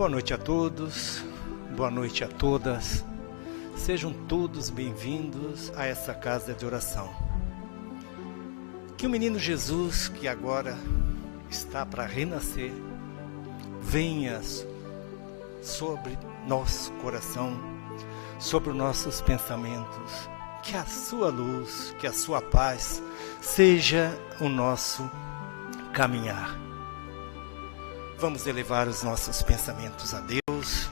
Boa noite a todos, boa noite a todas. Sejam todos bem-vindos a essa casa de oração. Que o menino Jesus, que agora está para renascer, venha sobre nosso coração, sobre os nossos pensamentos. Que a sua luz, que a sua paz seja o nosso caminhar. Vamos elevar os nossos pensamentos a Deus,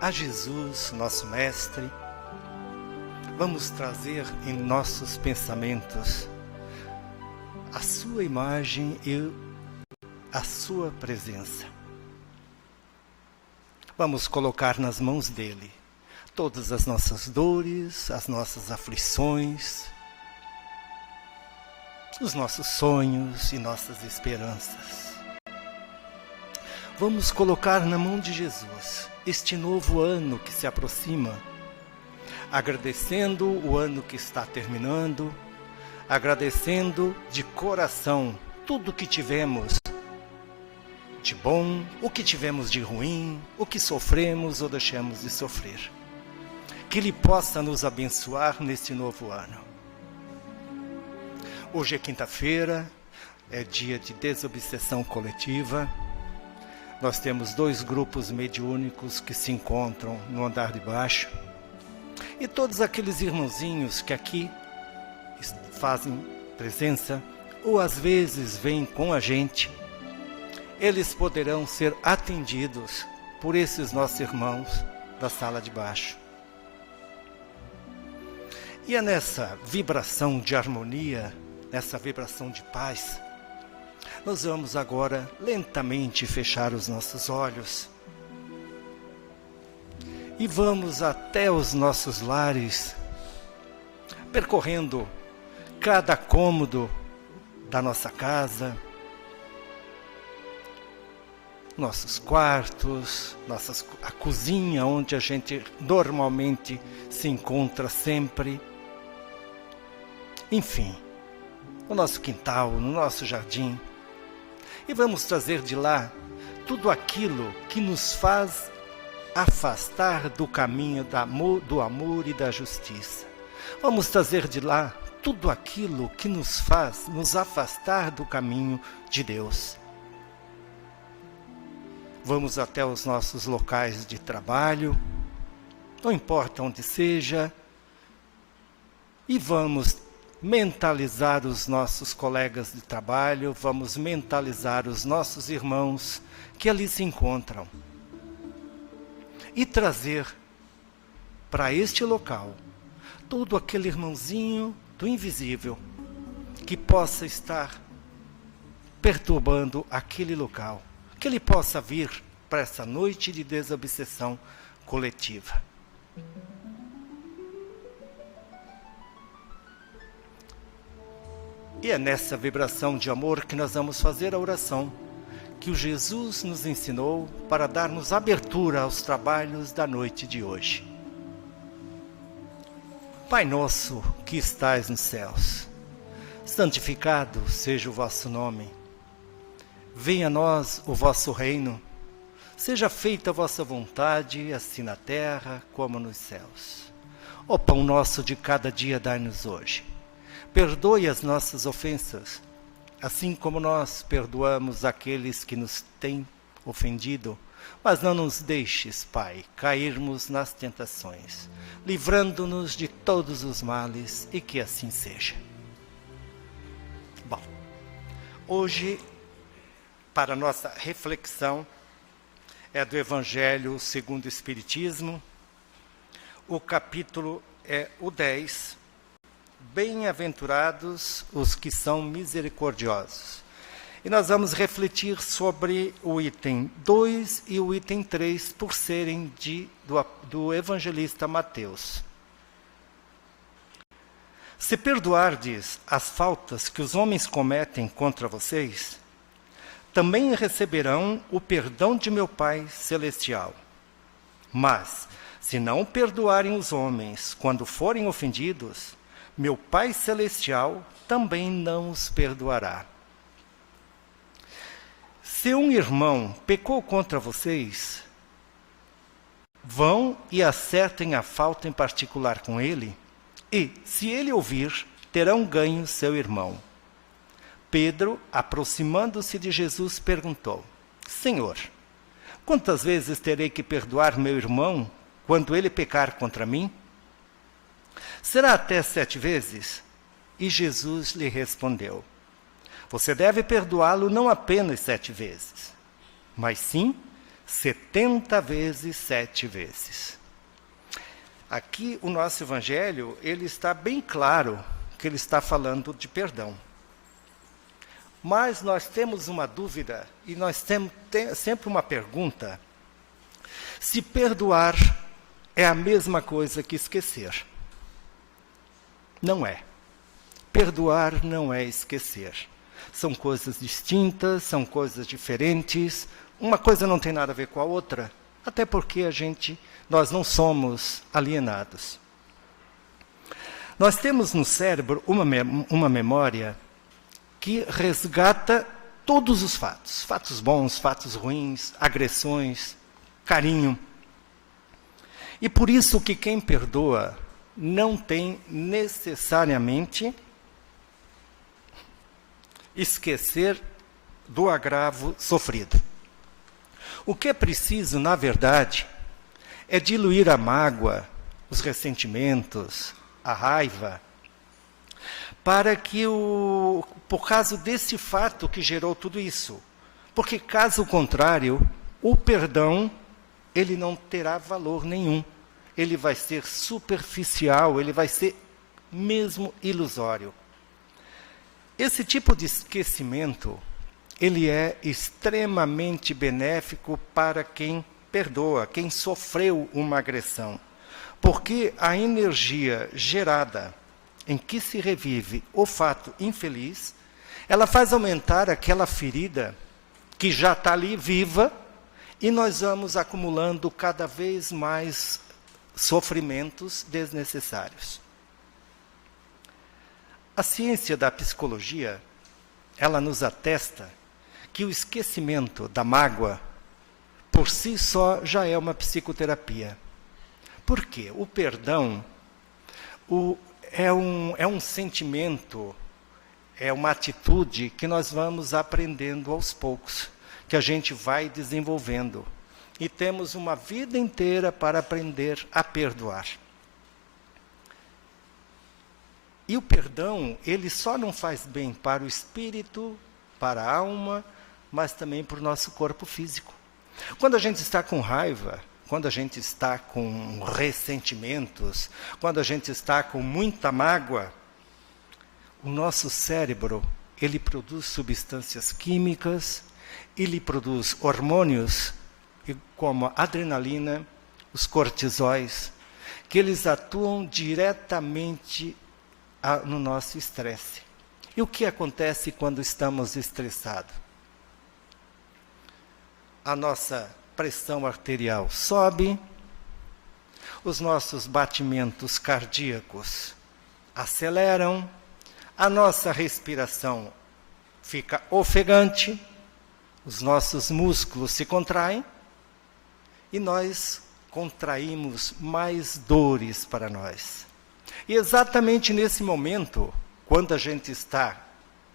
a Jesus, nosso Mestre. Vamos trazer em nossos pensamentos a sua imagem e a sua presença. Vamos colocar nas mãos dele todas as nossas dores, as nossas aflições, os nossos sonhos e nossas esperanças. Vamos colocar na mão de Jesus este novo ano que se aproxima, agradecendo o ano que está terminando, agradecendo de coração tudo que tivemos de bom, o que tivemos de ruim, o que sofremos ou deixamos de sofrer. Que Ele possa nos abençoar neste novo ano. Hoje é quinta-feira, é dia de desobsessão coletiva. Nós temos 2 grupos mediúnicos que se encontram no andar de baixo. E todos aqueles irmãozinhos que aqui fazem presença, ou às vezes vêm com a gente, eles poderão ser atendidos por esses nossos irmãos da sala de baixo. E é nessa vibração de harmonia, nessa vibração de paz, nós vamos agora lentamente fechar os nossos olhos e vamos até os nossos lares, percorrendo cada cômodo da nossa casa, nossos quartos, a cozinha onde a gente normalmente se encontra sempre, enfim, no nosso quintal, no nosso jardim. E vamos trazer de lá tudo aquilo que nos faz afastar do caminho do amor e da justiça. Vamos trazer de lá tudo aquilo que nos faz nos afastar do caminho de Deus. Vamos até os nossos locais de trabalho, não importa onde seja, e vamos mentalizar os nossos colegas de trabalho, vamos mentalizar os nossos irmãos que ali se encontram e trazer para este local todo aquele irmãozinho do invisível que possa estar perturbando aquele local, que ele possa vir para essa noite de desobsessão coletiva. E é nessa vibração de amor que nós vamos fazer a oração que o Jesus nos ensinou para darmos abertura aos trabalhos da noite de hoje. Pai nosso que estais nos céus, santificado seja o vosso nome. Venha a nós o vosso reino. Seja feita a vossa vontade, assim na terra como nos céus. O pão nosso de cada dia dai-nos hoje. Perdoe as nossas ofensas, assim como nós perdoamos aqueles que nos têm ofendido. Mas não nos deixes, Pai, cairmos nas tentações, livrando-nos de todos os males, e que assim seja. Bom, hoje, para nossa reflexão, é do Evangelho segundo o Espiritismo. O capítulo é o 10. Bem-aventurados os que são misericordiosos. E nós vamos refletir sobre o item 2 e o item 3, por serem do evangelista Mateus. Se perdoardes as faltas que os homens cometem contra vocês, também receberão o perdão de meu Pai Celestial. Mas, se não perdoarem os homens quando forem ofendidos, meu Pai Celestial também não os perdoará. Se um irmão pecou contra vocês, vão e acertem a falta em particular com ele, e, se ele ouvir, terão ganho seu irmão. Pedro, aproximando-se de Jesus, perguntou: Senhor, quantas vezes terei que perdoar meu irmão quando ele pecar contra mim? Será até 7 vezes? E Jesus lhe respondeu: Você deve perdoá-lo não apenas 7 vezes, mas sim 70 vezes 7 vezes. Aqui o nosso evangelho, ele está bem claro que ele está falando de perdão. Mas nós temos uma dúvida e nós temos sempre uma pergunta: se perdoar é a mesma coisa que esquecer. Não é. Perdoar não é esquecer. São coisas distintas, são coisas diferentes. Uma coisa não tem nada a ver com a outra, até porque nós não somos alienados. Nós temos no cérebro uma memória que resgata todos os fatos. Fatos bons, fatos ruins, agressões, carinho. E por isso que quem perdoa não tem necessariamente esquecer do agravo sofrido. O que é preciso, na verdade, é diluir a mágoa, os ressentimentos, a raiva, para que por causa desse fato que gerou tudo isso. Porque, caso contrário, o perdão, ele não terá valor nenhum. Ele vai ser superficial, ele vai ser mesmo ilusório. Esse tipo de esquecimento, ele é extremamente benéfico para quem perdoa, quem sofreu uma agressão. Porque a energia gerada em que se revive o fato infeliz, ela faz aumentar aquela ferida que já está ali viva, e nós vamos acumulando cada vez mais sofrimentos desnecessários. A ciência da psicologia, ela nos atesta que o esquecimento da mágoa, por si só, já é uma psicoterapia. Por quê? O perdão é um sentimento, é uma atitude que nós vamos aprendendo aos poucos, que a gente vai desenvolvendo. E temos uma vida inteira para aprender a perdoar. E o perdão, ele só não faz bem para o espírito, para a alma, mas também para o nosso corpo físico. Quando a gente está com raiva, quando a gente está com ressentimentos, quando a gente está com muita mágoa, o nosso cérebro, ele produz substâncias químicas, ele produz hormônios, como a adrenalina, os cortisóis, que eles atuam diretamente no nosso estresse. E o que acontece quando estamos estressados? A nossa pressão arterial sobe, os nossos batimentos cardíacos aceleram, a nossa respiração fica ofegante, os nossos músculos se contraem, e nós contraímos mais dores para nós. E exatamente nesse momento, quando a gente está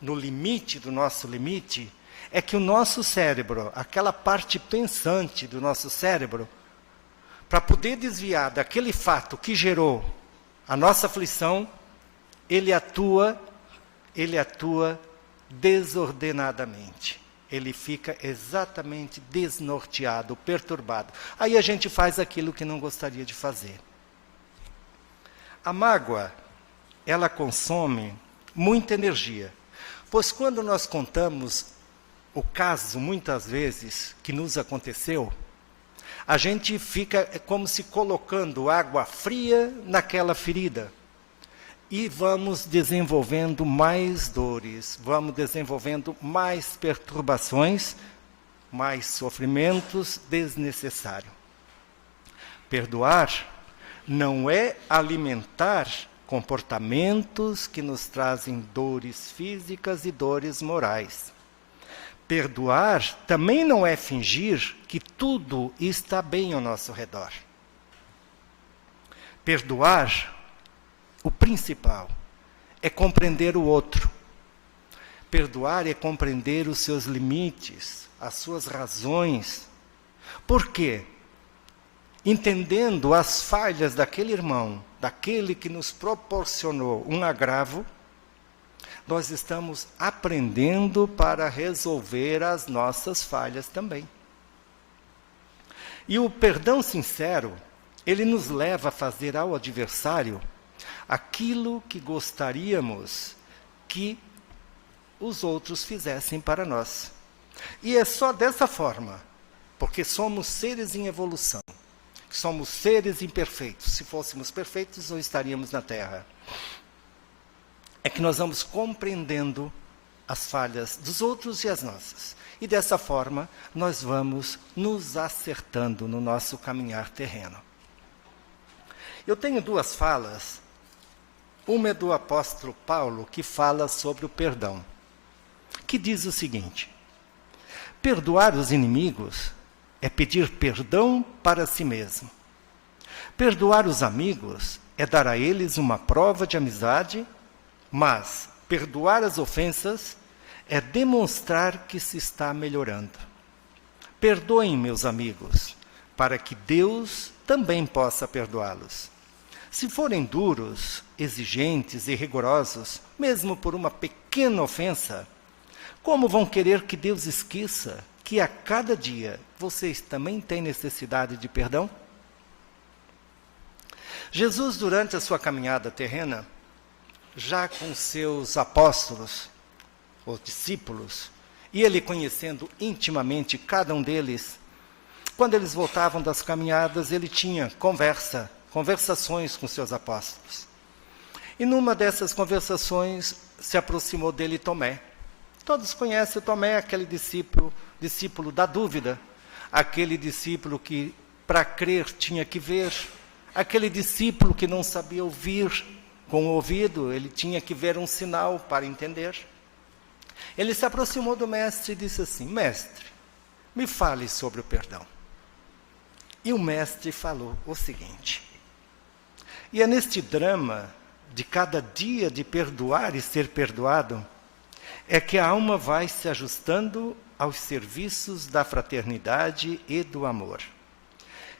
no limite do nosso limite, é que o nosso cérebro, aquela parte pensante do nosso cérebro, para poder desviar daquele fato que gerou a nossa aflição, ele atua desordenadamente. Ele fica exatamente desnorteado, perturbado. Aí a gente faz aquilo que não gostaria de fazer. A mágoa, ela consome muita energia. Pois quando nós contamos o caso, muitas vezes, que nos aconteceu, a gente fica como se colocando água fria naquela ferida. E vamos desenvolvendo mais dores, vamos desenvolvendo mais perturbações, mais sofrimentos desnecessários. Perdoar não é alimentar comportamentos que nos trazem dores físicas e dores morais. Perdoar também não é fingir que tudo está bem ao nosso redor. Perdoar, o principal, é compreender o outro. Perdoar é compreender os seus limites, as suas razões. Por quê? Entendendo as falhas daquele irmão, daquele que nos proporcionou um agravo, nós estamos aprendendo para resolver as nossas falhas também. E o perdão sincero, ele nos leva a fazer ao adversário aquilo que gostaríamos que os outros fizessem para nós. E é só dessa forma, porque somos seres em evolução, somos seres imperfeitos. Se fôssemos perfeitos, não estaríamos na Terra. É que nós vamos compreendendo as falhas dos outros e as nossas. E dessa forma, nós vamos nos acertando no nosso caminhar terreno. Eu tenho duas falas. Uma é do apóstolo Paulo, que fala sobre o perdão, que diz o seguinte: perdoar os inimigos é pedir perdão para si mesmo. Perdoar os amigos é dar a eles uma prova de amizade, mas perdoar as ofensas é demonstrar que se está melhorando. Perdoem, meus amigos, para que Deus também possa perdoá-los. Se forem duros, exigentes e rigorosos, mesmo por uma pequena ofensa, como vão querer que Deus esqueça que a cada dia vocês também têm necessidade de perdão? Jesus, durante a sua caminhada terrena, já com seus apóstolos, os discípulos, e ele conhecendo intimamente cada um deles, quando eles voltavam das caminhadas, ele tinha conversações com seus apóstolos. E numa dessas conversações se aproximou dele Tomé. Todos conhecem Tomé, aquele discípulo da dúvida, aquele discípulo que para crer tinha que ver, aquele discípulo que não sabia ouvir com o ouvido, ele tinha que ver um sinal para entender. Ele se aproximou do mestre e disse assim: mestre, me fale sobre o perdão. E o mestre falou o seguinte: e é neste drama de cada dia de perdoar e ser perdoado, é que a alma vai se ajustando aos serviços da fraternidade e do amor.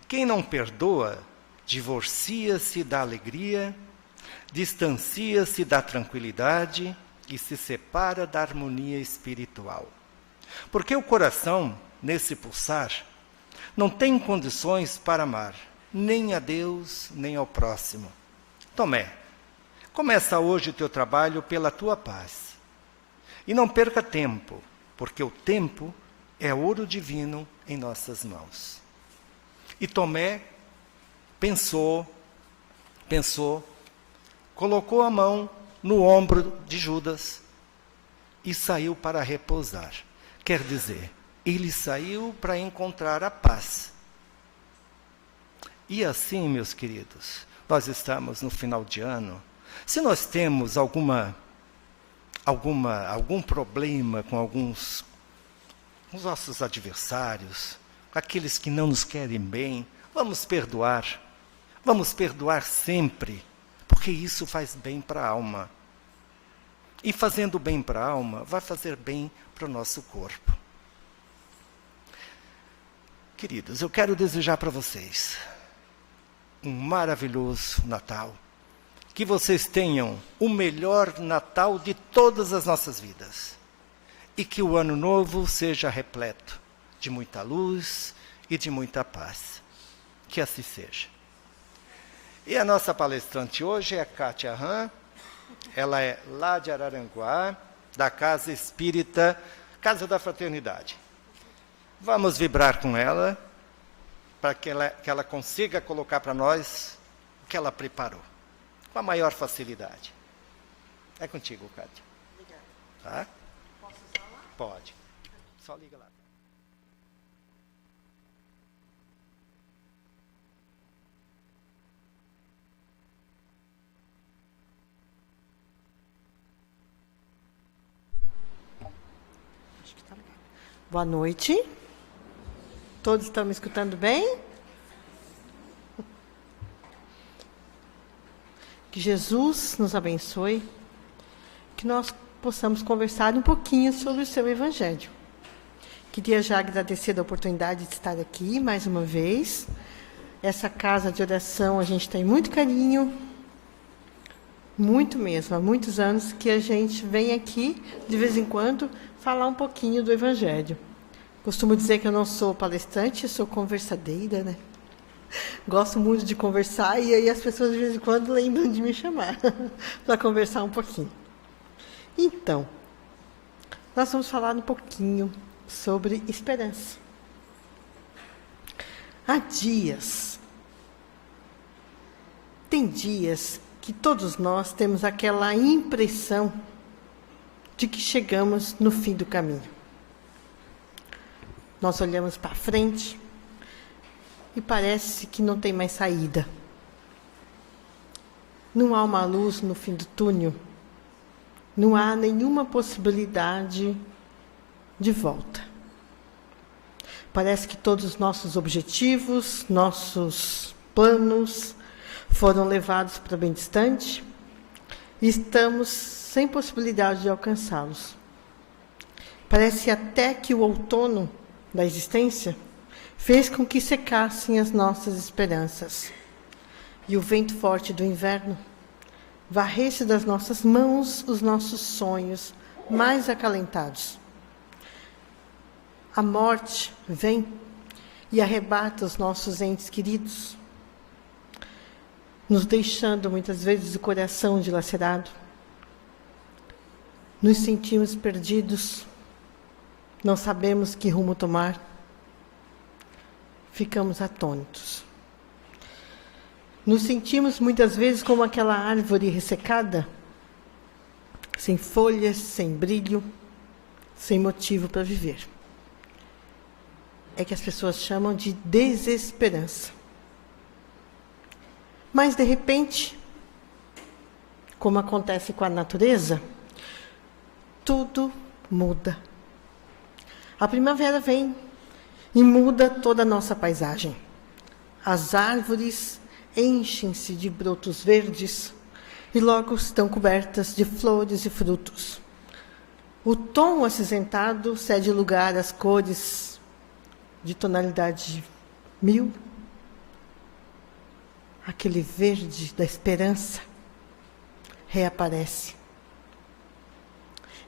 Quem não perdoa, divorcia-se da alegria, distancia-se da tranquilidade e se separa da harmonia espiritual. Porque o coração, nesse pulsar, não tem condições para amar, nem a Deus, nem ao próximo. Tomé, começa hoje o teu trabalho pela tua paz. E não perca tempo, porque o tempo é ouro divino em nossas mãos. E Tomé pensou, colocou a mão no ombro de Judas e saiu para repousar. Quer dizer, ele saiu para encontrar a paz. E assim, meus queridos, nós estamos no final de ano. Se nós temos algum problema com alguns os nossos adversários, com aqueles que não nos querem bem, vamos perdoar sempre, porque isso faz bem para a alma. E fazendo bem para a alma, vai fazer bem para o nosso corpo. Queridos, eu quero desejar para vocês um maravilhoso Natal. Que vocês tenham o melhor Natal de todas as nossas vidas. E que o ano novo seja repleto de muita luz e de muita paz. Que assim seja. E a nossa palestrante hoje é a Kátia Ram. Ela é lá de Araranguá, da Casa Espírita, Casa da Fraternidade. Vamos vibrar com ela, para que ela consiga colocar para nós o que ela preparou, com a maior facilidade. É contigo, Kátia. Obrigada. Tá? Posso usar lá? Pode. Só liga lá. Acho que tá ligado. Boa noite. Todos estão me escutando bem? Que Jesus nos abençoe, que nós possamos conversar um pouquinho sobre o seu Evangelho. Queria já agradecer a oportunidade de estar aqui mais uma vez. Essa casa de oração a gente tem muito carinho, muito mesmo. Há muitos anos que a gente vem aqui, de vez em quando, falar um pouquinho do Evangelho. Costumo dizer que eu não sou palestrante, eu sou conversadeira, né? Gosto muito de conversar e aí as pessoas de vez em quando lembram de me chamar para conversar um pouquinho. Então, nós vamos falar um pouquinho sobre esperança. Há dias, tem dias que todos nós temos aquela impressão de que chegamos no fim do caminho. Nós olhamos para frente e parece que não tem mais saída. Não há uma luz no fim do túnel. Não há nenhuma possibilidade de volta. Parece que todos os nossos objetivos, nossos planos foram levados para bem distante e estamos sem possibilidade de alcançá-los. Parece até que o outono da existência fez com que secassem as nossas esperanças. E o vento forte do inverno varresse das nossas mãos os nossos sonhos mais acalentados. A morte vem e arrebata os nossos entes queridos, nos deixando muitas vezes o coração dilacerado. Nos sentimos perdidos, não sabemos que rumo tomar. Ficamos atônitos. Nos sentimos muitas vezes como aquela árvore ressecada, sem folhas, sem brilho, sem motivo para viver. É que as pessoas chamam de desesperança. Mas, de repente, como acontece com a natureza, tudo muda. A primavera vem e muda toda a nossa paisagem. As árvores enchem-se de brotos verdes e logo estão cobertas de flores e frutos. O tom acinzentado cede lugar às cores de tonalidade 1000. Aquele verde da esperança reaparece.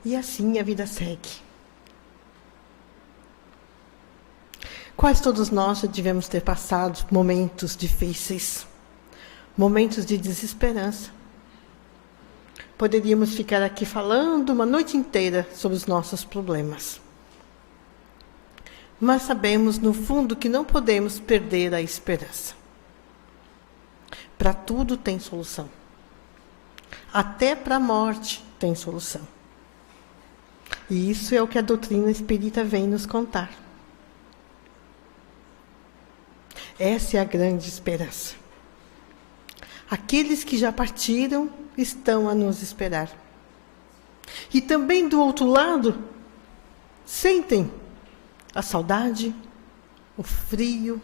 E assim a vida segue. Quase todos nós já devemos ter passado momentos difíceis, momentos de desesperança. Poderíamos ficar aqui falando uma noite inteira sobre os nossos problemas. Mas sabemos, no fundo, que não podemos perder a esperança. Para tudo tem solução. Até para a morte tem solução. E isso é o que a doutrina espírita vem nos contar. Essa é a grande esperança. Aqueles que já partiram estão a nos esperar. E também do outro lado, sentem a saudade, o frio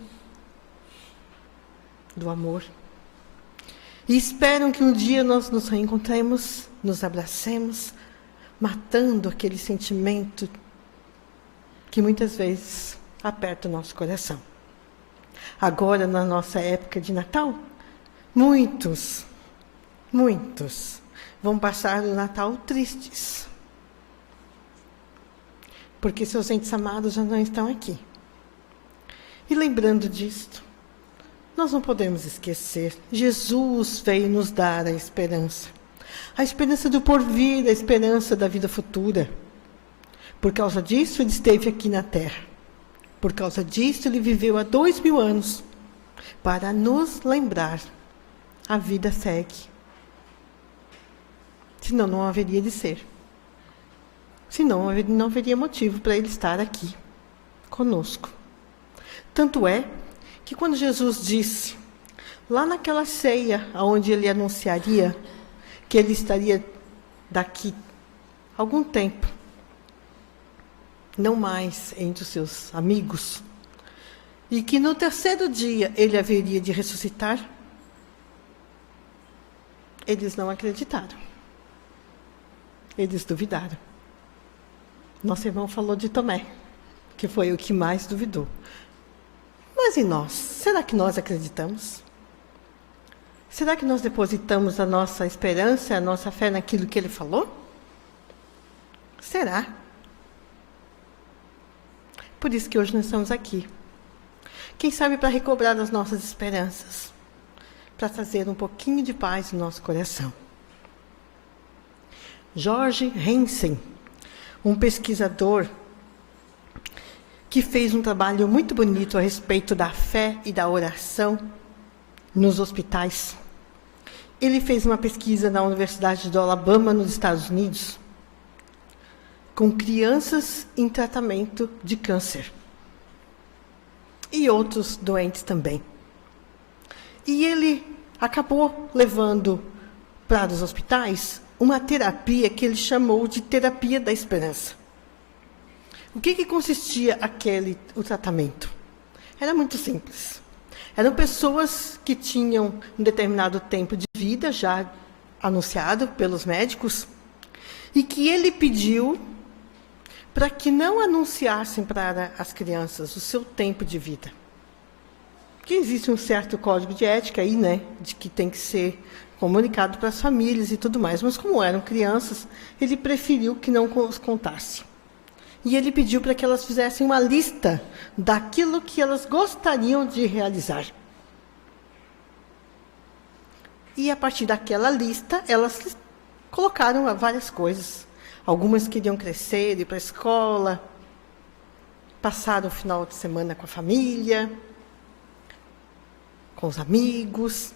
do amor. E esperam que um dia nós nos reencontremos, nos abracemos, matando aquele sentimento que muitas vezes aperta o nosso coração. Agora, na nossa época de Natal, muitos vão passar o Natal tristes. Porque seus entes amados já não estão aqui. E lembrando disto, nós não podemos esquecer, Jesus veio nos dar a esperança. A esperança do porvir, a esperança da vida futura. Por causa disso, ele esteve aqui na Terra. Por causa disso, ele viveu há 2000 anos. Para nos lembrar, a vida segue. Senão não haveria de ser. Senão não haveria motivo para ele estar aqui, conosco. Tanto é que quando Jesus disse, lá naquela ceia, onde ele anunciaria que ele estaria daqui algum tempo, não mais entre os seus amigos, e que no terceiro dia ele haveria de ressuscitar, Eles não acreditaram. Eles duvidaram. Nosso irmão falou de Tomé, que foi o que mais duvidou. Mas e nós? Será que nós acreditamos? Será que nós depositamos a nossa esperança, a nossa fé naquilo que ele falou? Será? Por isso que hoje nós estamos aqui. Quem sabe para recobrar as nossas esperanças, para trazer um pouquinho de paz no nosso coração. George Hansen, um pesquisador que fez um trabalho muito bonito a respeito da fé e da oração nos hospitais. Ele fez uma pesquisa na Universidade do Alabama, nos Estados Unidos, com crianças em tratamento de câncer e outros doentes também. E ele acabou levando para os hospitais uma terapia que ele chamou de terapia da esperança. O que consistia o tratamento? Era muito simples. Eram pessoas que tinham um determinado tempo de vida, já anunciado pelos médicos, e que ele pediu para que não anunciassem para as crianças o seu tempo de vida. Porque existe um certo código de ética aí, né, de que tem que ser comunicado para as famílias e tudo mais. Mas como eram crianças, ele preferiu que não os contasse. E ele pediu para que elas fizessem uma lista daquilo que elas gostariam de realizar. E, a partir daquela lista, elas colocaram várias coisas. Algumas queriam crescer, ir para a escola, passar o final de semana com a família, com os amigos.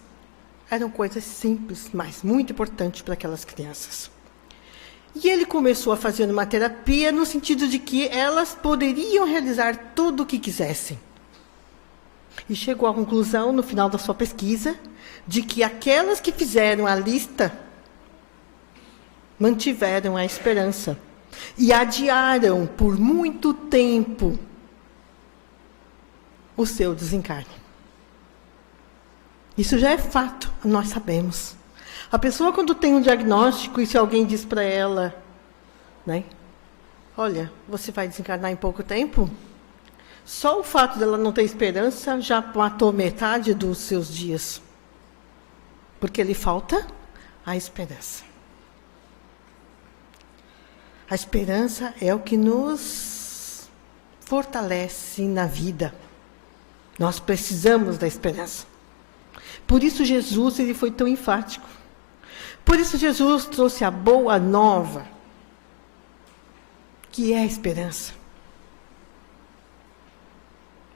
Eram coisas simples, mas muito importantes para aquelas crianças. E ele começou a fazer uma terapia no sentido de que elas poderiam realizar tudo o que quisessem. E chegou à conclusão, no final da sua pesquisa, de que aquelas que fizeram a lista mantiveram a esperança e adiaram por muito tempo o seu desencarne. Isso já é fato, nós sabemos. A pessoa, quando tem um diagnóstico, e se alguém diz para ela, né, olha, você vai desencarnar em pouco tempo, só o fato dela não ter esperança já matou metade dos seus dias. Porque lhe falta a esperança. A esperança é o que nos fortalece na vida. Nós precisamos da esperança. Por isso Jesus ele foi tão enfático. Por isso Jesus trouxe a boa nova, que é a esperança,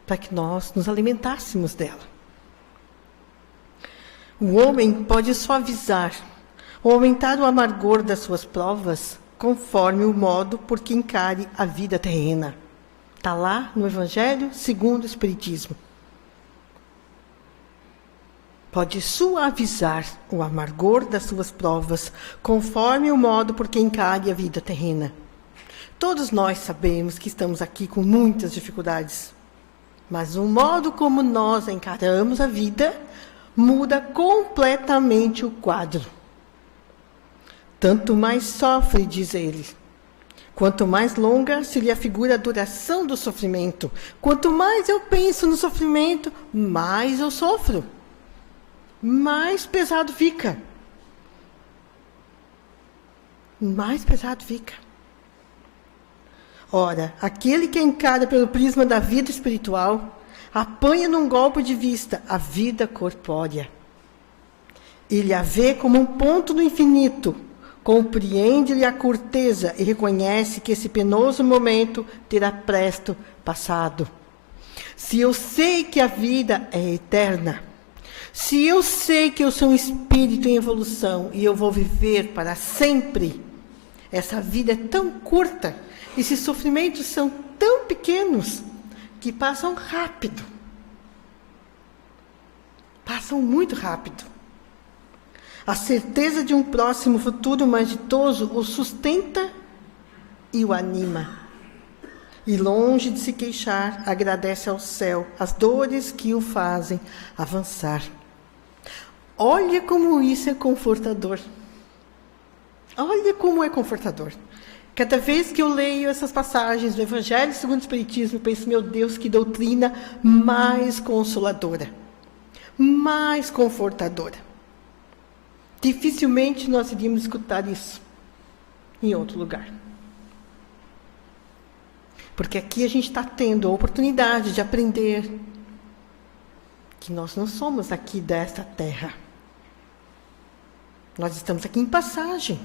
para que nós nos alimentássemos dela. O homem pode suavizar ou aumentar o amargor das suas provas conforme o modo por que encare a vida terrena. Está lá no Evangelho segundo o Espiritismo. Pode suavizar o amargor das suas provas, conforme o modo por que encare a vida terrena. Todos nós sabemos que estamos aqui com muitas dificuldades, mas o modo como nós encaramos a vida muda completamente o quadro. Tanto mais sofre, diz ele, quanto mais longa se lhe afigura a duração do sofrimento. Quanto mais eu penso no sofrimento, mais eu sofro. Mais pesado fica. Mais pesado fica. Ora, aquele que encara pelo prisma da vida espiritual, apanha num golpe de vista a vida corpórea. Ele a vê como um ponto no infinito, compreende-lhe a curteza e reconhece que esse penoso momento terá presto passado. Se eu sei que a vida é eterna, se eu sei que eu sou um espírito em evolução e eu vou viver para sempre, essa vida é tão curta, esses sofrimentos são tão pequenos, que passam rápido. Passam muito rápido. A certeza de um próximo futuro mais ditoso o sustenta e o anima. E longe de se queixar, agradece ao céu as dores que o fazem avançar. Olha como isso é confortador. Olha como é confortador. Cada vez que eu leio essas passagens do Evangelho segundo o Espiritismo, eu penso, meu Deus, que doutrina mais consoladora, mais confortadora. Dificilmente nós iríamos escutar isso em outro lugar. Porque aqui a gente está tendo a oportunidade de aprender que nós não somos aqui desta terra. Nós estamos aqui em passagem.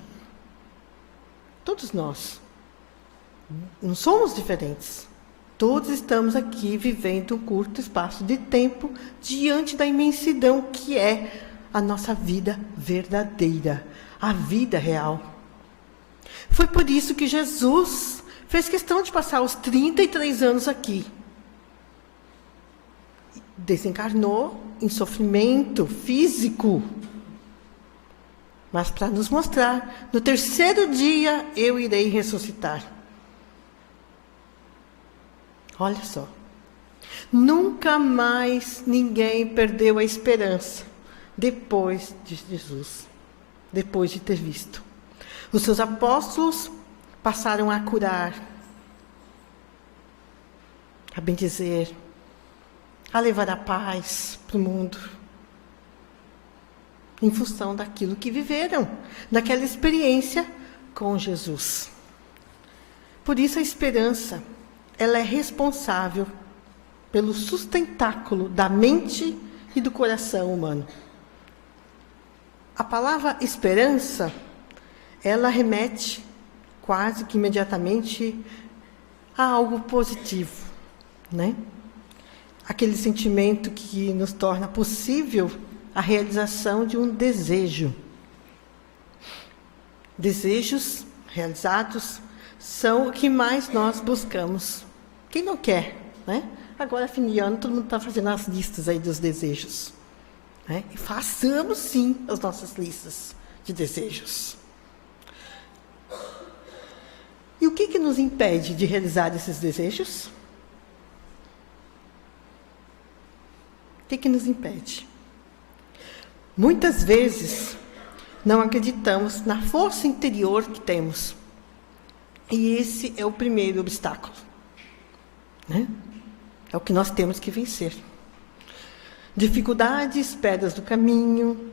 Todos nós. Não somos diferentes. Todos estamos aqui vivendo um curto espaço de tempo diante da imensidão que é a nossa vida verdadeira, a vida real. Foi por isso que Jesus fez questão de passar os 33 anos aqui. Desencarnou em sofrimento físico, mas para nos mostrar, no terceiro dia eu irei ressuscitar. Olha só, nunca mais ninguém perdeu a esperança depois de Jesus, depois de ter visto. Os seus apóstolos passaram a curar, a bendizer, a levar a paz para o mundo, em função daquilo que viveram, daquela experiência com Jesus. Por isso a esperança, ela é responsável pelo sustentáculo da mente e do coração humano. A palavra esperança, ela remete quase que imediatamente a algo positivo, né? Aquele sentimento que nos torna possível a realização de um desejo. Desejos realizados são o que mais nós buscamos. Quem não quer, né? Agora, fim de ano, todo mundo está fazendo as listas aí dos desejos. Né? E façamos, sim, as nossas listas de desejos. E o que nos impede de realizar esses desejos? O que nos impede? Muitas vezes, não acreditamos na força interior que temos. E esse é o primeiro obstáculo. Né? É o que nós temos que vencer. Dificuldades, pedras do caminho,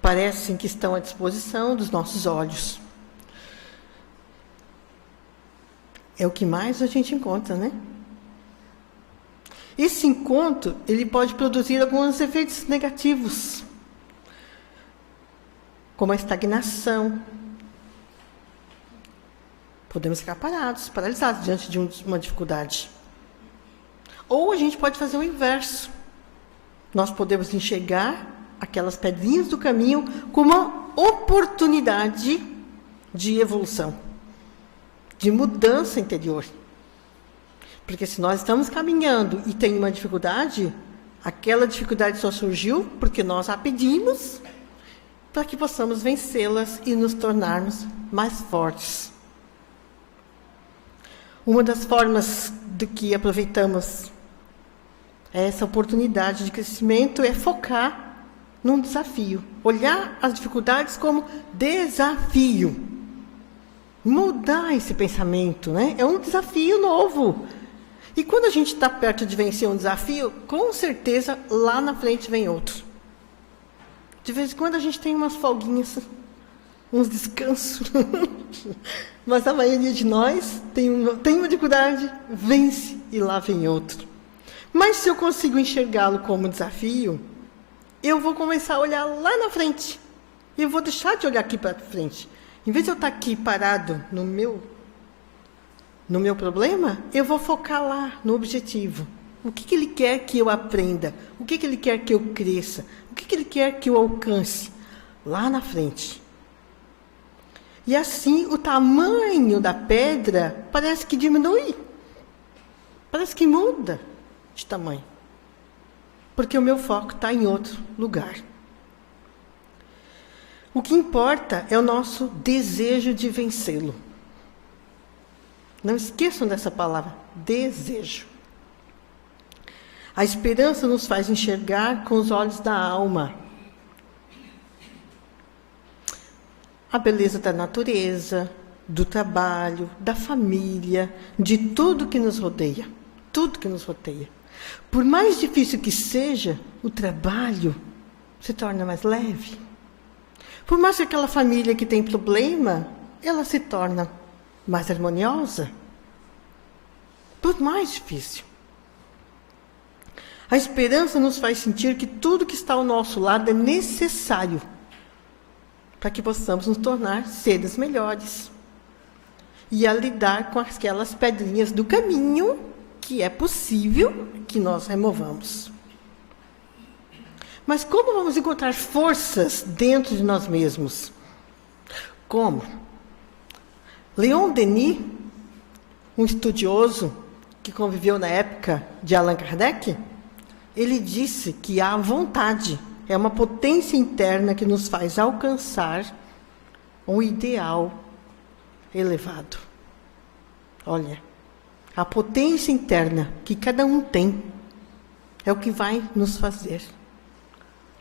parecem que estão à disposição dos nossos olhos. É o que mais a gente encontra, né? Esse encontro, ele pode produzir alguns efeitos negativos, como a estagnação. Podemos ficar parados, paralisados diante de uma dificuldade. Ou a gente pode fazer o inverso. Nós podemos enxergar aquelas pedrinhas do caminho como uma oportunidade de evolução, de mudança interior. Porque se nós estamos caminhando e tem uma dificuldade, aquela dificuldade só surgiu porque nós a pedimos para que possamos vencê-las e nos tornarmos mais fortes. Uma das formas de que aproveitamos essa oportunidade de crescimento é focar num desafio. Olhar as dificuldades como desafio. Mudar esse pensamento, né? É um desafio novo. E quando a gente está perto de vencer um desafio, com certeza lá na frente vem outro. De vez em quando a gente tem umas folguinhas, uns descansos. Mas a maioria de nós tem uma dificuldade, vence e lá vem outro. Mas se eu consigo enxergá-lo como desafio, eu vou começar a olhar lá na frente. E eu vou deixar de olhar aqui para frente. Em vez de eu estar aqui parado no meu problema, eu vou focar lá no objetivo. O que ele quer que eu aprenda? O que ele quer que eu cresça? O que ele quer que eu alcance? Lá na frente. E assim, o tamanho da pedra parece que diminui. Parece que muda de tamanho. Porque o meu foco está em outro lugar. O que importa é o nosso desejo de vencê-lo. Não esqueçam dessa palavra, desejo. A esperança nos faz enxergar com os olhos da alma. a beleza da natureza, do trabalho, da família, de tudo que nos rodeia. Tudo que nos rodeia. Por mais difícil que seja, o trabalho se torna mais leve. Por mais que aquela família que tem problema, ela se torna mais harmoniosa. Por mais difícil. A esperança nos faz sentir que tudo que está ao nosso lado é necessário para que possamos nos tornar seres melhores. E a lidar com aquelas pedrinhas do caminho que é possível que nós removamos. Mas como vamos encontrar forças dentro de nós mesmos? Como? Leon Denis, um estudioso que conviveu na época de Allan Kardec, ele disse que a vontade é uma potência interna que nos faz alcançar um ideal elevado. Olha, a potência interna que cada um tem é o que vai nos fazer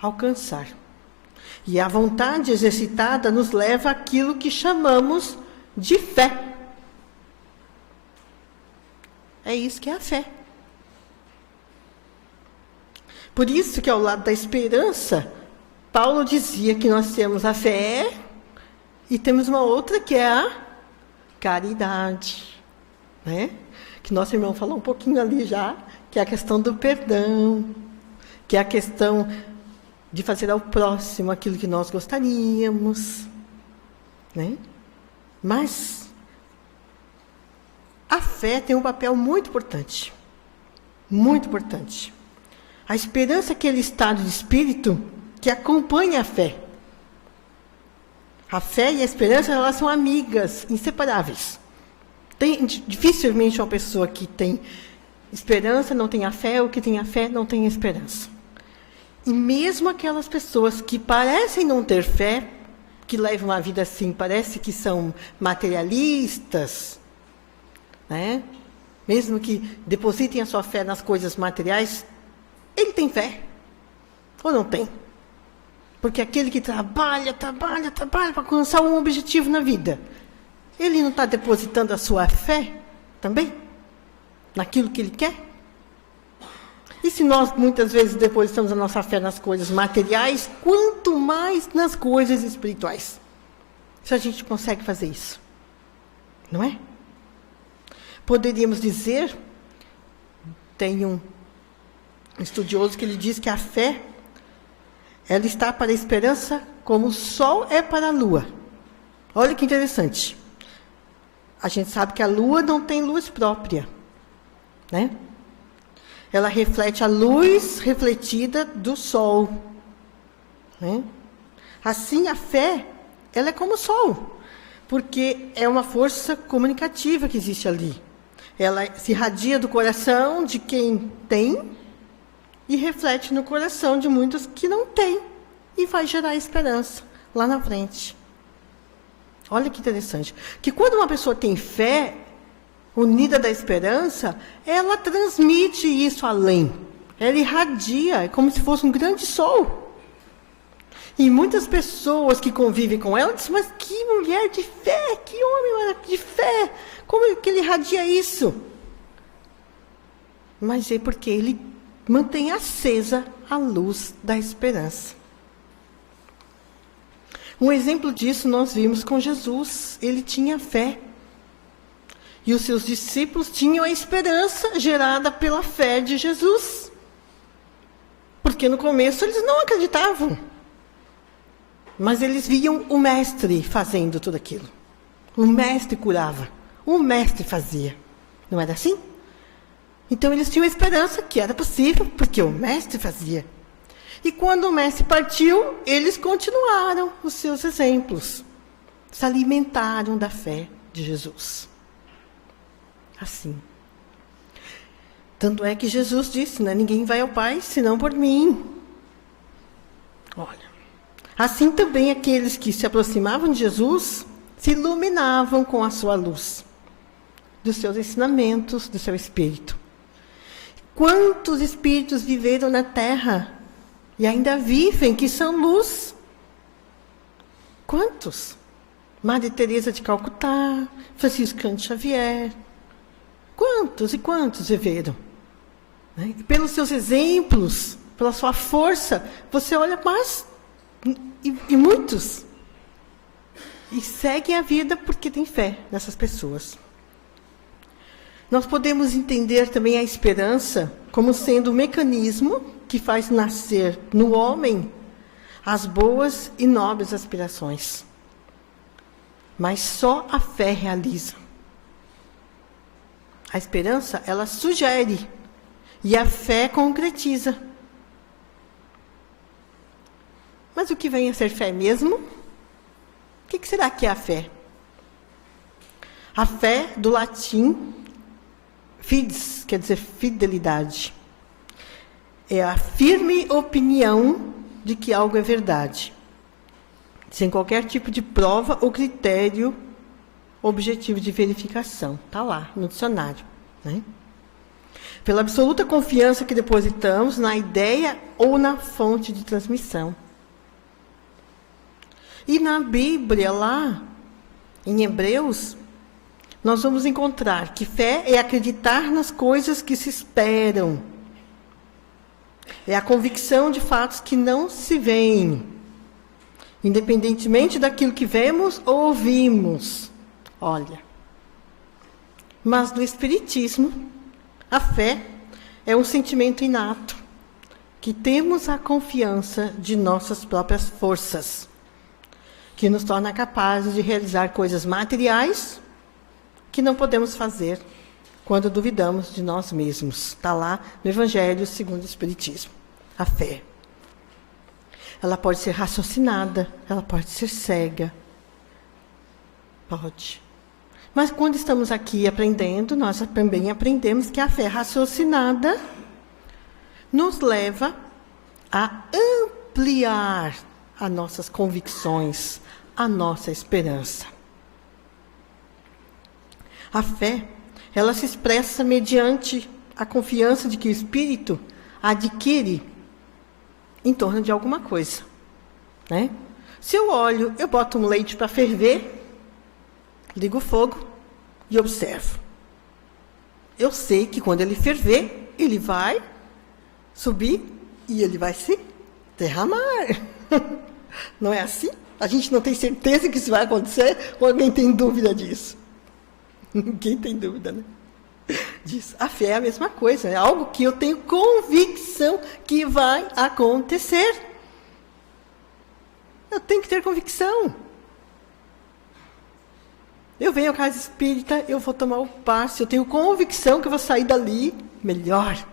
alcançar. E a vontade exercitada nos leva àquilo que chamamos de fé. É isso que é a fé. Por isso que ao lado da esperança, Paulo dizia que nós temos a fé e temos uma outra que é a caridade, né? Que nosso irmão falou um pouquinho ali já, que é a questão do perdão, que é a questão de fazer ao próximo aquilo que nós gostaríamos, né? Mas a fé tem um papel muito importante. Muito importante. A esperança é aquele estado de espírito que acompanha a fé. A fé e a esperança, elas são amigas, inseparáveis. Dificilmente uma pessoa que tem esperança não tem a fé, ou que tem a fé não tem a esperança. E mesmo aquelas pessoas que parecem não ter fé, que levam uma vida assim, parece que são materialistas, né? Mesmo que depositem a sua fé nas coisas materiais, ele tem fé, ou não tem? Porque aquele que trabalha para alcançar um objetivo na vida, ele não está depositando a sua fé também? Naquilo que ele quer? E se nós, muitas vezes, depositamos a nossa fé nas coisas materiais, quanto mais nas coisas espirituais? Se a gente consegue fazer isso. Não é? Poderíamos dizer, tem um estudioso que ele diz que a fé, ela está para a esperança como o sol é para a lua. Olha que interessante. A gente sabe que a lua não tem luz própria, né? Ela reflete a luz refletida do sol, né? Assim, a fé, ela é como o sol, porque é uma força comunicativa que existe ali. Ela se irradia do coração de quem tem e reflete no coração de muitos que não têm e vai gerar esperança lá na frente. Olha que interessante. Que quando uma pessoa tem fé, unida da esperança, ela transmite isso além. Ela irradia, é como se fosse um grande sol. E muitas pessoas que convivem com ela dizem, mas que mulher de fé, que homem de fé, como é que ele irradia isso? Mas é porque ele mantém acesa a luz da esperança. Um exemplo disso nós vimos com Jesus. Ele tinha fé. E os seus discípulos tinham a esperança gerada pela fé de Jesus. Porque no começo eles não acreditavam. Mas eles viam o mestre fazendo tudo aquilo. O mestre curava. O mestre fazia. Não era assim? Então eles tinham a esperança que era possível, porque o mestre fazia. E quando o mestre partiu, eles continuaram os seus exemplos. Se alimentaram da fé de Jesus. Assim. Tanto é que Jesus disse, né? Ninguém vai ao Pai senão por mim. Olha. Assim também aqueles que se aproximavam de Jesus se iluminavam com a sua luz, dos seus ensinamentos, do seu espírito. Quantos espíritos viveram na Terra e ainda vivem, que são luz? Quantos? Madre Teresa de Calcutá, Franciscano Xavier. Quantos e quantos viveram? Né? E pelos seus exemplos, pela sua força, você olha mais e muitos. E seguem a vida porque tem fé nessas pessoas. Nós podemos entender também a esperança como sendo um mecanismo que faz nascer no homem as boas e nobres aspirações. Mas só a fé realiza. A esperança, ela sugere, e a fé concretiza. Mas o que vem a ser fé mesmo? O que será que é a fé? A fé, do latim, fides, quer dizer fidelidade. É a firme opinião de que algo é verdade, sem qualquer tipo de prova ou critério objetivo de verificação. Está lá, no dicionário. Né? Pela absoluta confiança que depositamos na ideia ou na fonte de transmissão. E na Bíblia, lá, em Hebreus, nós vamos encontrar que fé é acreditar nas coisas que se esperam. É a convicção de fatos que não se veem, independentemente daquilo que vemos ou ouvimos. Olha. Mas no Espiritismo, a fé é um sentimento inato, que temos a confiança de nossas próprias forças, que nos torna capazes de realizar coisas materiais que não podemos fazer quando duvidamos de nós mesmos. Está lá no Evangelho segundo o Espiritismo. A fé. Ela pode ser raciocinada, ela pode ser cega. Pode. Mas quando estamos aqui aprendendo, nós também aprendemos que a fé raciocinada nos leva a ampliar as nossas convicções, a nossa esperança. A fé, ela se expressa mediante a confiança de que o espírito adquire em torno de alguma coisa. Né? Se eu olho, eu boto um leite para ferver, ligo o fogo e observo. Eu sei que quando ele ferver, ele vai subir e ele vai se derramar. Não é assim? A gente não tem certeza que isso vai acontecer ou alguém tem dúvida disso? Ninguém tem dúvida, né? Disso. A fé é a mesma coisa, é algo que eu tenho convicção que vai acontecer. Eu tenho que ter convicção. Eu venho à casa espírita, eu vou tomar o passe, eu tenho convicção que eu vou sair dali melhor.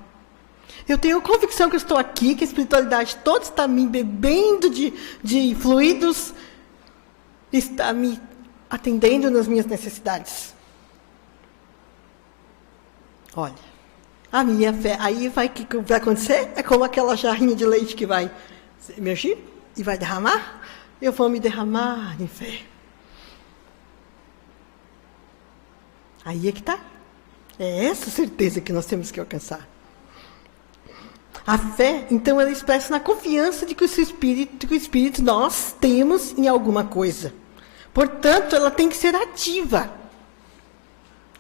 Eu tenho convicção que eu estou aqui, que a espiritualidade toda está me bebendo de fluidos, está me atendendo nas minhas necessidades. Olha, a minha fé, aí o que vai acontecer? É como aquela jarrinha de leite que vai emergir e vai derramar. Eu vou me derramar em fé. Aí é que está. É essa certeza que nós temos que alcançar. A fé, então, ela expressa na confiança de que o Espírito nós temos em alguma coisa. Portanto, ela tem que ser ativa.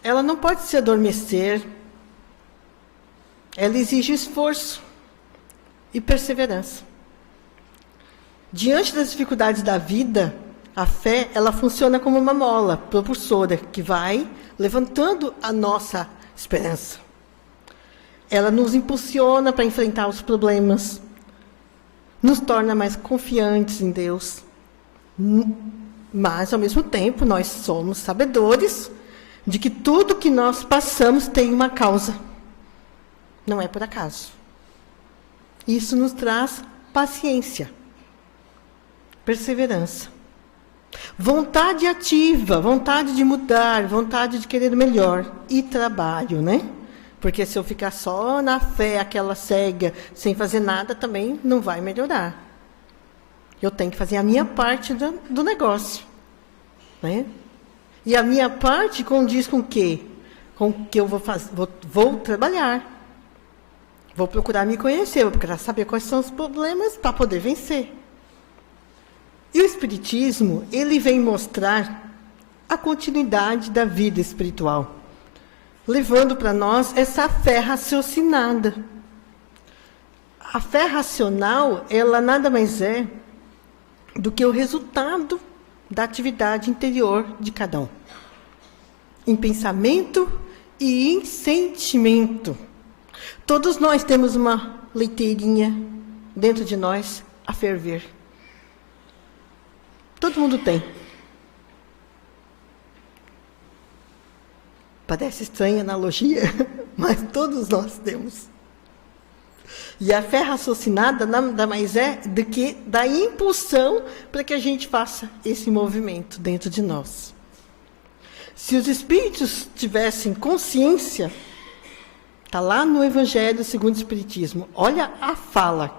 Ela não pode se adormecer. Ela exige esforço e perseverança. Diante das dificuldades da vida, a fé, ela funciona como uma mola propulsora que vai levantando a nossa esperança. Ela nos impulsiona para enfrentar os problemas, nos torna mais confiantes em Deus. Mas, ao mesmo tempo, nós somos sabedores de que tudo que nós passamos tem uma causa. Não é por acaso. Isso nos traz paciência, perseverança, vontade ativa, vontade de mudar, vontade de querer melhor e trabalho, né? Porque se eu ficar só na fé, aquela cega, sem fazer nada, também não vai melhorar. Eu tenho que fazer a minha parte do negócio, né? E a minha parte condiz com o quê? Com o que eu vou fazer? Vou trabalhar. Vou procurar me conhecer, vou procurar saber quais são os problemas para poder vencer. E o Espiritismo, ele vem mostrar a continuidade da vida espiritual, levando para nós essa fé raciocinada. A fé racional, ela nada mais é do que o resultado da atividade interior de cada um, em pensamento e em sentimento. Todos nós temos uma leiteirinha dentro de nós a ferver. Todo mundo tem. Parece estranha a analogia, mas todos nós temos. E a fé raciocinada nada mais é do que da impulsão para que a gente faça esse movimento dentro de nós. Se os espíritos tivessem consciência, está lá no Evangelho segundo o Espiritismo, olha a fala.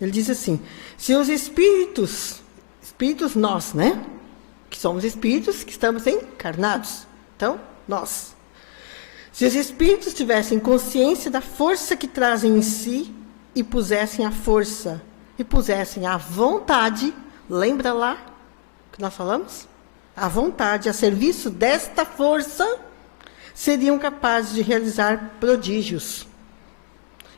Ele diz assim, se os espíritos nós, né? Que somos espíritos que estamos encarnados. Então, nós. Se os espíritos tivessem consciência da força que trazem em si e pusessem a força, e pusessem a vontade, lembra lá que nós falamos? A vontade a serviço desta força, seriam capazes de realizar prodígios.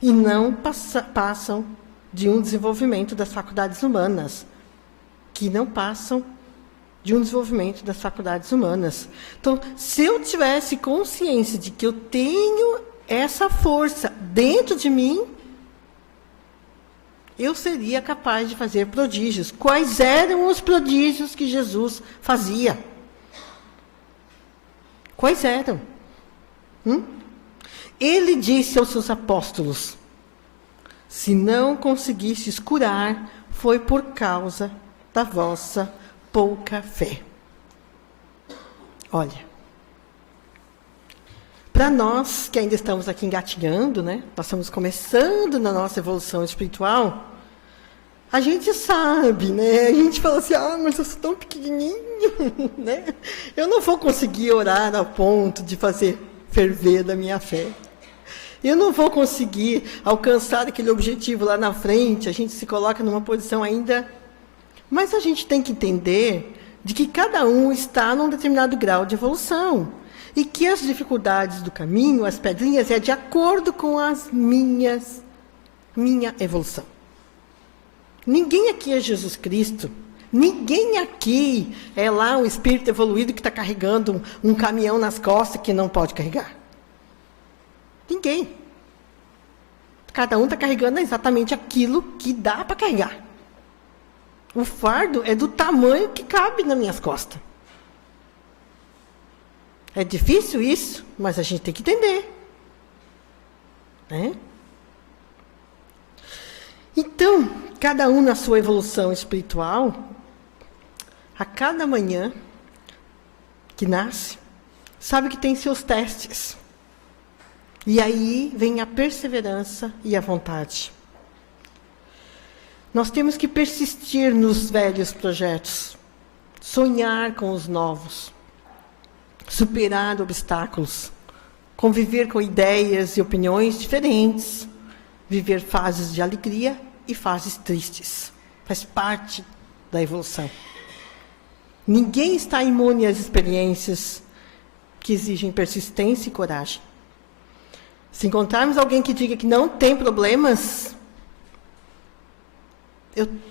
E não passam de um desenvolvimento das faculdades humanas, que não passam de um desenvolvimento das faculdades humanas. Então, se eu tivesse consciência de que eu tenho essa força dentro de mim, eu seria capaz de fazer prodígios. Quais eram os prodígios que Jesus fazia? Quais eram? Ele disse aos seus apóstolos, se não conseguistes curar, foi por causa da vossa pouca fé. Olha, para nós que ainda estamos aqui engatinhando, né? Nós estamos começando na nossa evolução espiritual, a gente sabe, né? A gente fala assim, mas eu sou tão pequenininho, né? Eu não vou conseguir orar ao ponto de fazer ferver da minha fé. Eu não vou conseguir alcançar aquele objetivo lá na frente, a gente se coloca numa posição ainda. Mas a gente tem que entender de que cada um está num determinado grau de evolução. E que as dificuldades do caminho, as pedrinhas, é de acordo com minha evolução. Ninguém aqui é Jesus Cristo. Ninguém aqui é lá um espírito evoluído que está carregando um caminhão nas costas que não pode carregar. Ninguém. Cada um está carregando exatamente aquilo que dá para carregar. O fardo é do tamanho que cabe nas minhas costas. É difícil isso, mas a gente tem que entender. Né? Então, cada um na sua evolução espiritual, a cada manhã que nasce, sabe que tem seus testes. E aí vem a perseverança e a vontade. Nós temos que persistir nos velhos projetos, sonhar com os novos, superar obstáculos, conviver com ideias e opiniões diferentes, viver fases de alegria e fases tristes. Faz parte da evolução. Ninguém está imune às experiências que exigem persistência e coragem. Se encontrarmos alguém que diga que não tem problemas,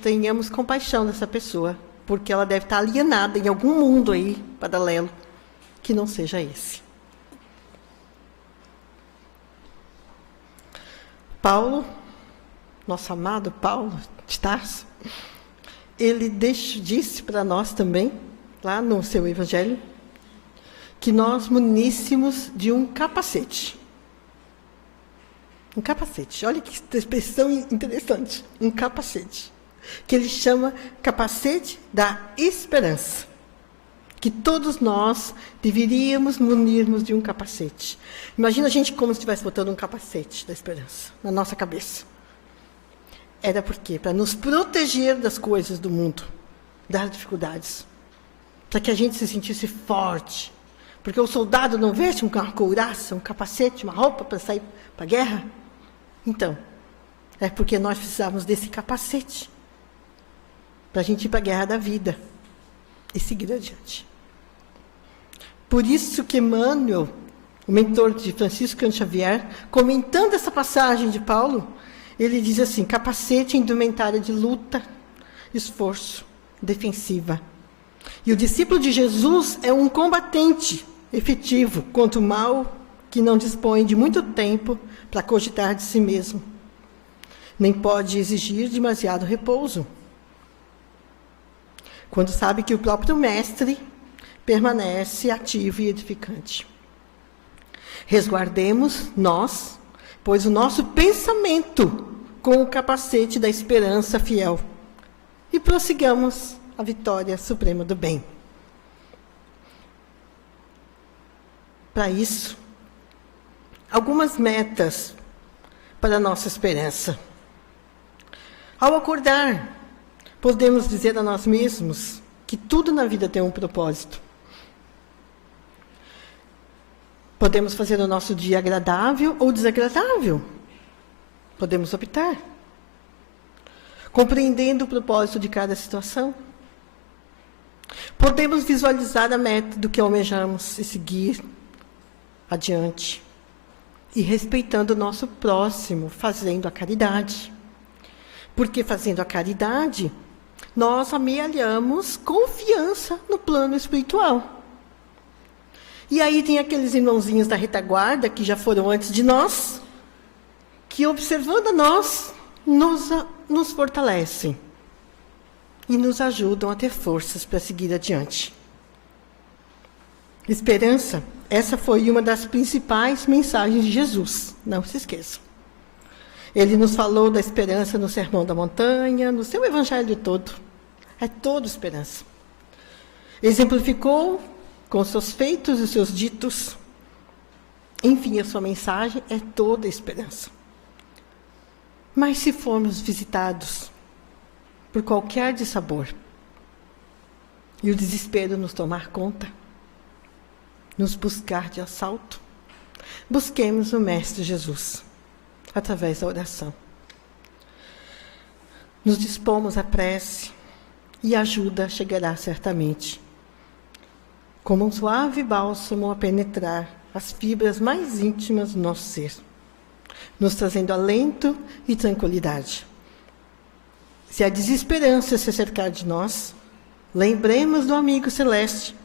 tenhamos compaixão dessa pessoa, porque ela deve estar alienada em algum mundo aí, paralelo, que não seja esse. Paulo, nosso amado Paulo de Tarso, ele disse para nós também, lá no seu Evangelho, que nós muníssemos de um capacete. Um capacete. Olha que expressão interessante. Um capacete. Que ele chama capacete da esperança. Que todos nós deveríamos munirmos de um capacete. Imagina a gente como se estivesse botando um capacete da esperança na nossa cabeça. Era por quê? Para nos proteger das coisas do mundo, das dificuldades. Para que a gente se sentisse forte. Porque o soldado não veste uma couraça, um capacete, uma roupa para sair para a guerra. Então, é porque nós precisamos desse capacete. para a gente ir para a guerra da vida e seguir adiante. Por isso que Emmanuel, o mentor de Francisco Cândido Xavier, comentando essa passagem de Paulo, ele diz assim: capacete, indumentária de luta, esforço, defensiva. E o discípulo de Jesus é um combatente efetivo contra o mal, que não dispõe de muito tempo para cogitar de si mesmo, nem pode exigir demasiado repouso, quando sabe que o próprio mestre permanece ativo e edificante. Resguardemos nós, pois, o nosso pensamento com o capacete da esperança fiel, e prossigamos a vitória suprema do bem. Para isso, algumas metas para a nossa esperança. Ao acordar, podemos dizer a nós mesmos que tudo na vida tem um propósito. Podemos fazer o nosso dia agradável ou desagradável. Podemos optar, compreendendo o propósito de cada situação. Podemos visualizar a meta do que almejamos e seguir adiante. E respeitando o nosso próximo, fazendo a caridade. Porque fazendo a caridade, nós amealhamos confiança no plano espiritual. E aí tem aqueles irmãozinhos da retaguarda, que já foram antes de nós, que observando a nós, nos fortalecem e nos ajudam a ter forças para seguir adiante. Esperança, essa foi uma das principais mensagens de Jesus, não se esqueçam. Ele nos falou da esperança no Sermão da Montanha, no seu evangelho todo. É toda esperança. Exemplificou com seus feitos e seus ditos. Enfim, a sua mensagem é toda esperança. Mas se formos visitados por qualquer dissabor e o desespero nos tomar conta, nos buscar de assalto, busquemos o Mestre Jesus, através da oração. Nos dispomos à prece e a ajuda chegará certamente, como um suave bálsamo a penetrar as fibras mais íntimas do nosso ser, nos trazendo alento e tranquilidade. Se a desesperança se acercar de nós, lembremos do amigo celeste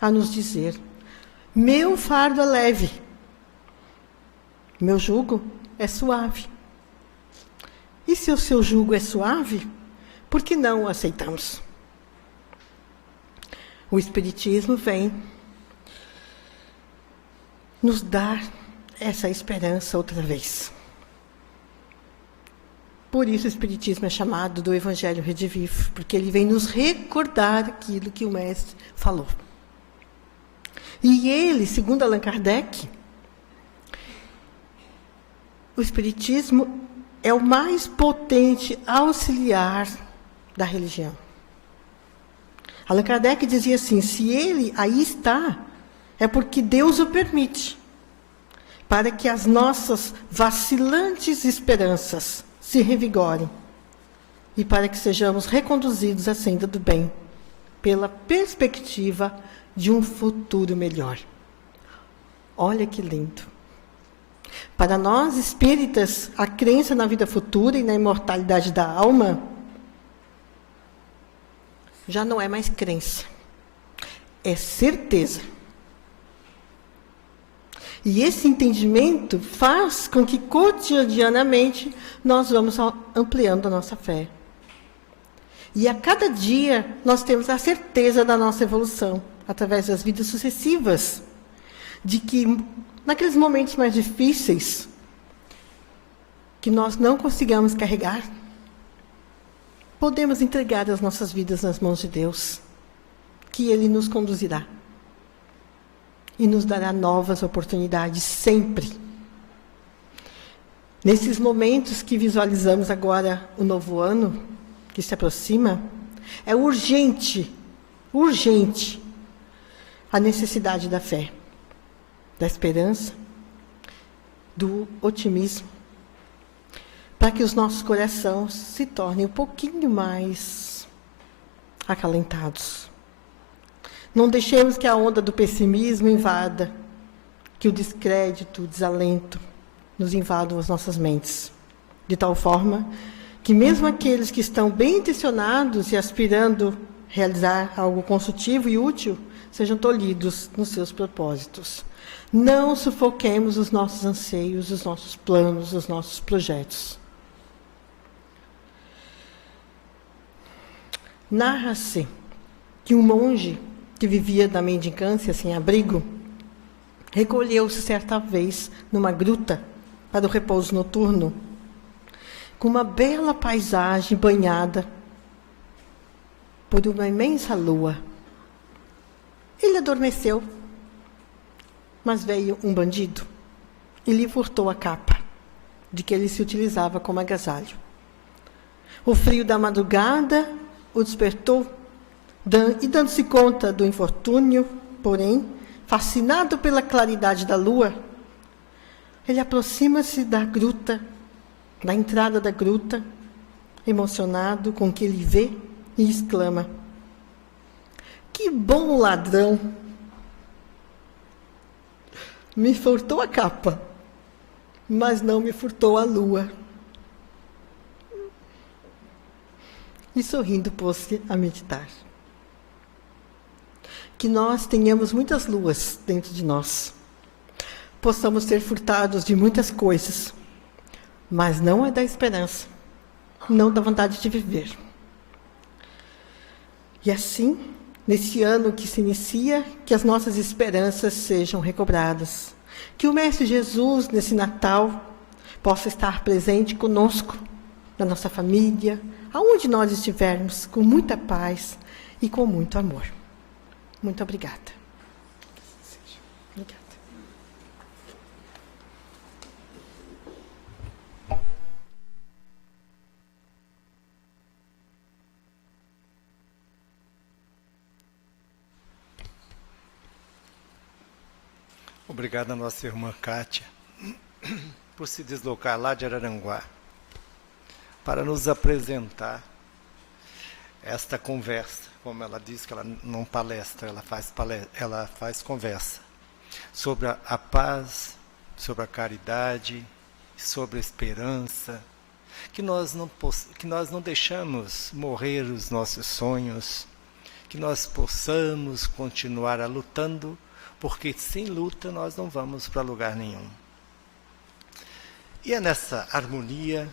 a nos dizer: meu fardo é leve, meu jugo é suave. E se o seu jugo é suave, por que não o aceitamos? O Espiritismo vem nos dar essa esperança outra vez. Por isso o Espiritismo é chamado do Evangelho Redivivo, porque ele vem nos recordar aquilo que o Mestre falou. E ele, segundo Allan Kardec, o Espiritismo é o mais potente auxiliar da religião. Allan Kardec dizia assim: se ele aí está, é porque Deus o permite, para que as nossas vacilantes esperanças se revigorem e para que sejamos reconduzidos à senda do bem, pela perspectiva de um futuro melhor. Olha que lindo. Para nós espíritas, a crença na vida futura e na imortalidade da alma já não é mais crença, é certeza. E esse entendimento faz com que cotidianamente nós vamos ampliando a nossa fé. E a cada dia nós temos a certeza da nossa evolução, através das vidas sucessivas, de que naqueles momentos mais difíceis, que nós não consigamos carregar, podemos entregar as nossas vidas nas mãos de Deus, que Ele nos conduzirá e nos dará novas oportunidades sempre. Nesses momentos que visualizamos agora o novo ano, que se aproxima, é urgente a necessidade da fé, da esperança, do otimismo, para que os nossos corações se tornem um pouquinho mais acalentados. Não deixemos que a onda do pessimismo invada, que o descrédito, o desalento nos invadam as nossas mentes, de tal forma que mesmo aqueles que estão bem intencionados e aspirando a realizar algo construtivo e útil, sejam tolhidos nos seus propósitos. Não sufoquemos os nossos anseios, os nossos planos, os nossos projetos. Narra-se que um monge que vivia da mendicância sem abrigo recolheu-se certa vez numa gruta para o repouso noturno, com uma bela paisagem banhada por uma imensa lua. Ele adormeceu, mas veio um bandido e lhe furtou a capa de que ele se utilizava como agasalho. O frio da madrugada o despertou e, dando-se conta do infortúnio, porém, fascinado pela claridade da lua, ele aproxima-se da gruta, da entrada da gruta, emocionado com o que ele vê, e exclama: "Que bom ladrão! Me furtou a capa, mas não me furtou a lua." E sorrindo pôs-se a meditar. Que nós tenhamos muitas luas dentro de nós, possamos ser furtados de muitas coisas, mas não é da esperança, não da vontade de viver. E assim, nesse ano que se inicia, que as nossas esperanças sejam recobradas. Que o Mestre Jesus, nesse Natal, possa estar presente conosco, na nossa família, aonde nós estivermos, com muita paz e com muito amor. Muito obrigada. Obrigada. Obrigado a nossa irmã Kátia por se deslocar lá de Araranguá para nos apresentar esta conversa. Como ela diz que ela não palestra, ela faz conversa sobre a paz, sobre a caridade, sobre a esperança, que nós não deixamos morrer os nossos sonhos, que nós possamos continuar lutando, porque sem luta nós não vamos para lugar nenhum. E é nessa harmonia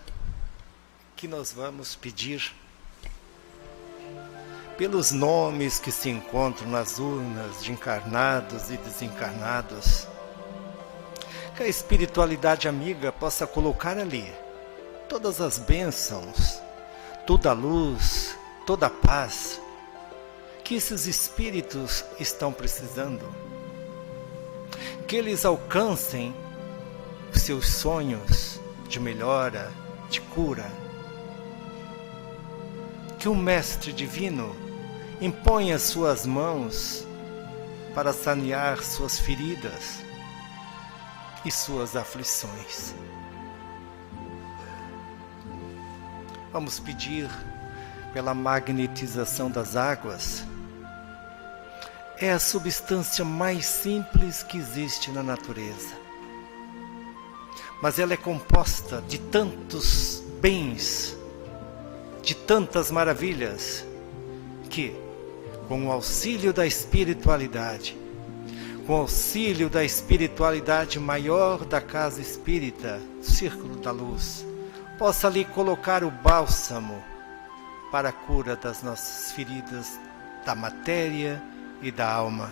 que nós vamos pedir pelos nomes que se encontram nas urnas de encarnados e desencarnados, que a espiritualidade amiga possa colocar ali todas as bênçãos, toda a luz, toda a paz que esses espíritos estão precisando, que eles alcancem os seus sonhos de melhora, de cura, que o Mestre Divino imponha suas mãos para sanear suas feridas e suas aflições. Vamos pedir pela magnetização das águas. É a substância mais simples que existe na natureza, mas ela é composta de tantos bens, de tantas maravilhas, que, com o auxílio da espiritualidade, com o auxílio da espiritualidade maior da casa espírita, Círculo da Luz, possa ali colocar o bálsamo para a cura das nossas feridas da matéria e da alma.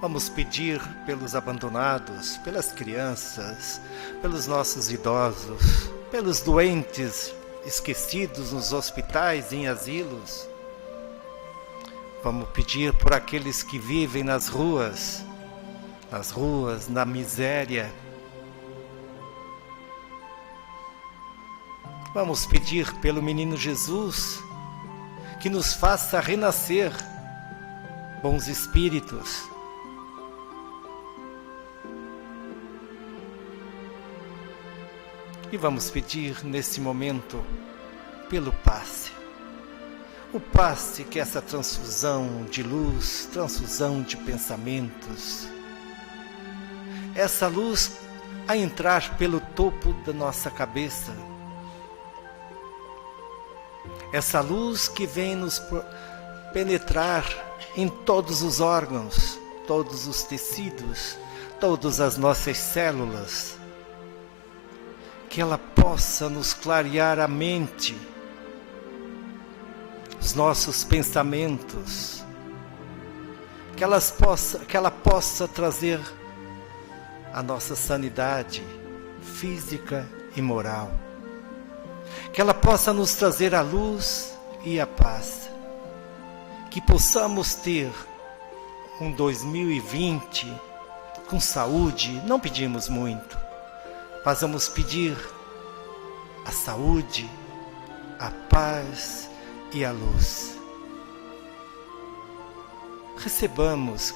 Vamos pedir pelos abandonados, pelas crianças, pelos nossos idosos, pelos doentes esquecidos nos hospitais e em asilos. Vamos pedir por aqueles que vivem nas ruas, na miséria. Vamos pedir pelo menino Jesus, que nos faça renascer bons espíritos. E vamos pedir nesse momento pelo passe, o passe que essa transfusão de luz, transfusão de pensamentos, essa luz a entrar pelo topo da nossa cabeça, essa luz que vem nos penetrar em todos os órgãos, todos os tecidos, todas as nossas células, que ela possa nos clarear a mente, os nossos pensamentos, que ela possa trazer a nossa sanidade física e moral, que ela possa nos trazer a luz e a paz, que possamos ter um 2020 com saúde. Não pedimos muito, mas vamos pedir a saúde, a paz e a luz. Recebamos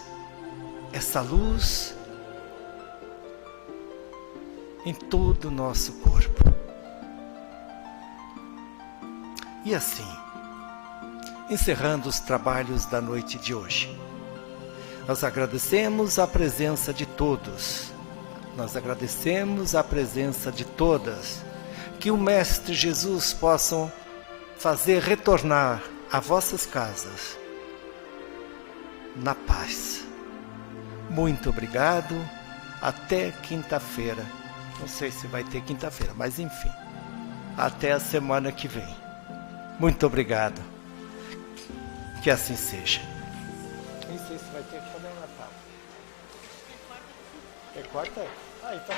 essa luz em todo o nosso corpo. E assim, encerrando os trabalhos da noite de hoje, nós agradecemos a presença de todos, nós agradecemos a presença de todas, que o Mestre Jesus possa fazer retornar a vossas casas na paz. Muito obrigado, até quinta-feira. Não sei se vai ter quinta-feira, mas enfim, até a semana que vem. Muito obrigado, que assim seja. Nem sei se vai ter quando é Natal. É quarta? Ah, então